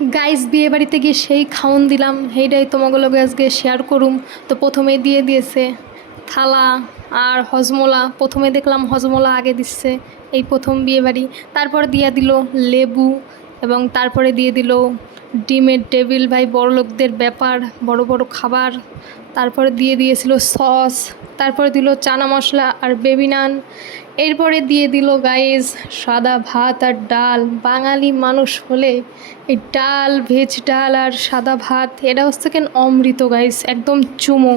Guys বিয়ে বাড়িতে গিয়ে সেই খাওন দিলাম, সেইটাই তোমাগুলো আজকে শেয়ার করুম। তো প্রথমে দিয়ে দিয়েছে থালা আর হজমোলা। প্রথমে দেখলাম হজমোলা আগে দিচ্ছে, এই প্রথম বিয়ে বাড়ি। তারপর দিয়ে দিল লেবু, এবং তারপরে দিয়ে দিল ডিমের টেবিল। ভাই বড় লোকদের ব্যাপার, বড় বড় খাবার। তারপরে দিয়ে দিয়েছিল সস, তারপরে দিল চানা মশলা আর বেবি নান। এরপরে দিয়ে দিল গাইস সাদা ভাত আর ডাল। বাঙালি মানুষ হলে এই ডাল, ভেজ ডাল আর সাদা ভাত, এটা হচ্ছে কেন অমৃত গাইস, একদম চুমো।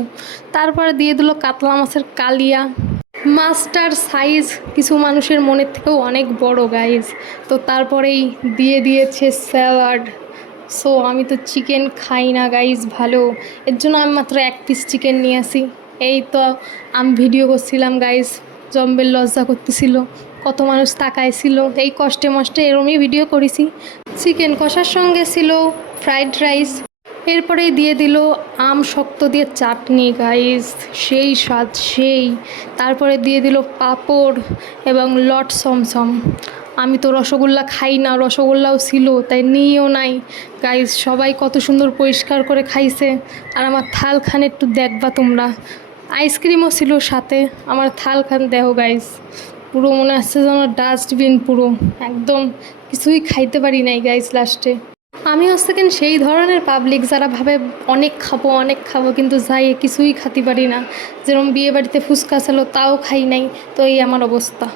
তারপরে দিয়ে দিল কাতলা মাছের কালিয়া। মাছটার সাইজ কিছু মানুষের মনের থেকেও অনেক বড় গাইস। তো তারপরেই দিয়ে দিয়েছে স্যালাড। সো আমি তো চিকেন খাই না গাইস ভালো, এর জন্য আমি মাত্র এক পিস চিকেন নিয়ে আসি। এই তো আমি ভিডিও করছিলাম গাইস, জম্বের লজ্জা করতেছিল, কত মানুষ তাকাইছিল। এই কষ্টে মষ্টে এরমই ভিডিও করেছি। চিকেন কষার সঙ্গে ছিল ফ্রাইড রাইস। এরপরেই দিয়ে দিল আম শক্ত দিয়ে চাটনি গাইস, সেই স্বাদ সেই। তারপরে দিয়ে দিল পাঁপড় এবং লট সমসম। আমি তো রসগোল্লা খাই না, রসগোল্লাও ছিল তাই নিয়েও নাই গাইস। সবাই কত সুন্দর পরিষ্কার করে খাইছে। আর আমার থালখান একটু দেখবা তোমরা, আইসক্রিমও ছিল সাথে। আমার থালখান দেখো গাইস, পুরো মনে হচ্ছে যেন ডাস্টবিন, পুরো একদম কিছুই খাইতে পারি নাই গাইস লাস্টে। আমি হচ্ছে কেন সেই ধরনের পাবলিক যারা ভাবে অনেক খাবো অনেক খাবো, কিন্তু যাই কিছুই খাতে পারি না। যেরকম বিয়ে বাড়িতে ফুচকা ছিল তাও খাই নাই, তো এই আমার অবস্থা।